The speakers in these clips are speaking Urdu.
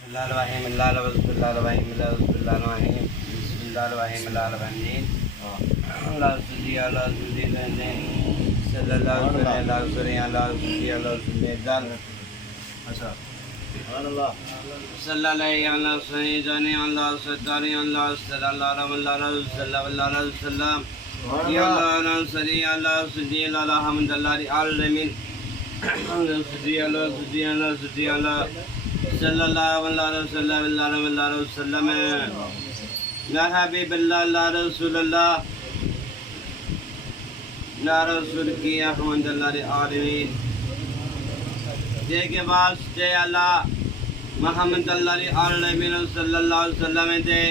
اللہ الرحیم اللہ اللہ الرحیم اللہ الرحیم بسم اللہ الرحیم اللہ الرحیم اللہ صلی اللہ صلی صلی اللہ علیہ وسلم اچھا سبحان اللہ صلی اللہ علیہ وسلم اللہ صلی اللہ صلی اللہ صلی اللہ علیہ وسلم یا اللہ صلی اللہ صلی اللہ الحمد للہ العالمین صلی اللہ صلی اللہ صلی اللہ صلی اللہ علیہ وسلم یا حبیب اللہ یا رسول اللہ یا رسول کی الحمد للہ العالمین دیکھے واسطے اللہ محمد اللہ علیہ صلی اللہ علیہ وسلم دے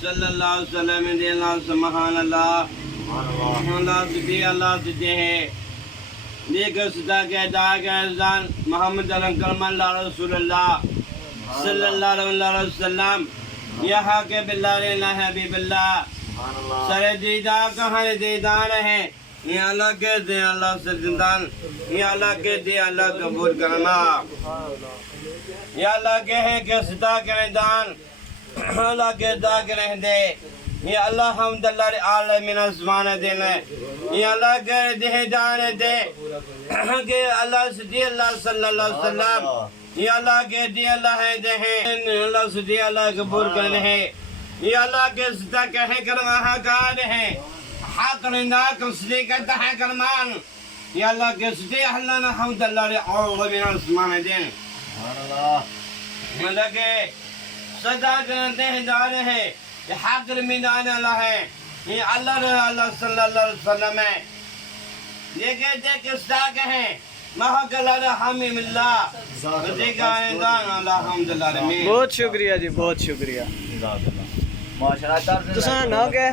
صلی اللہ علیہ وسلم دے اللہ سبحان اللہ اللہ صدی اللہ صدی ہے دیکھ صدا کے داغان محمد کلمہ اللہ رسول اللہ صلی اللہ علیہ وسلم یہاں کے باللہ اللہ حبیب اللہ سر دیدار کہاں دیدار ہے یہ اللہ کے دے اللہ سردان یہ اللہ کے دے اللہ قبول کرنا یہ اللہ کے ہیں کہ صدا کے دان اللہ کے دا کے رہ دے یہ اللہ حمد اللہ عالمین اسمان دینے یہ اللہ کے دے جانے دے کہ اللہ صدی اللہ صلی اللہ علیہ وسلم یہ اللہ کے دی اللہ ہے دے ہیں اللہ صدی اللہ قبول کرنے ہیں یہ اللہ کے صدا کے ہیں کرنا حقان ہیں حق رنداک صدی کرتا ہے کرمان یہ اللہ کے صدی اللہ حمد اللہ عالمین اسمان دینے اللہ کے صدا کرتے ہیں جانے ہیں یہ حق رمیدان اللہ ہے یہ اللہ صلی اللہ علیہ وسلم ہے دیکھے صدا کے ہیں محق اللہ حمیم اللہ دیکھا ہے دان اللہ حمدللہ رمین بہت شکریہ جی بہت شکریہ ماشاءاللہ تساں نہ کہ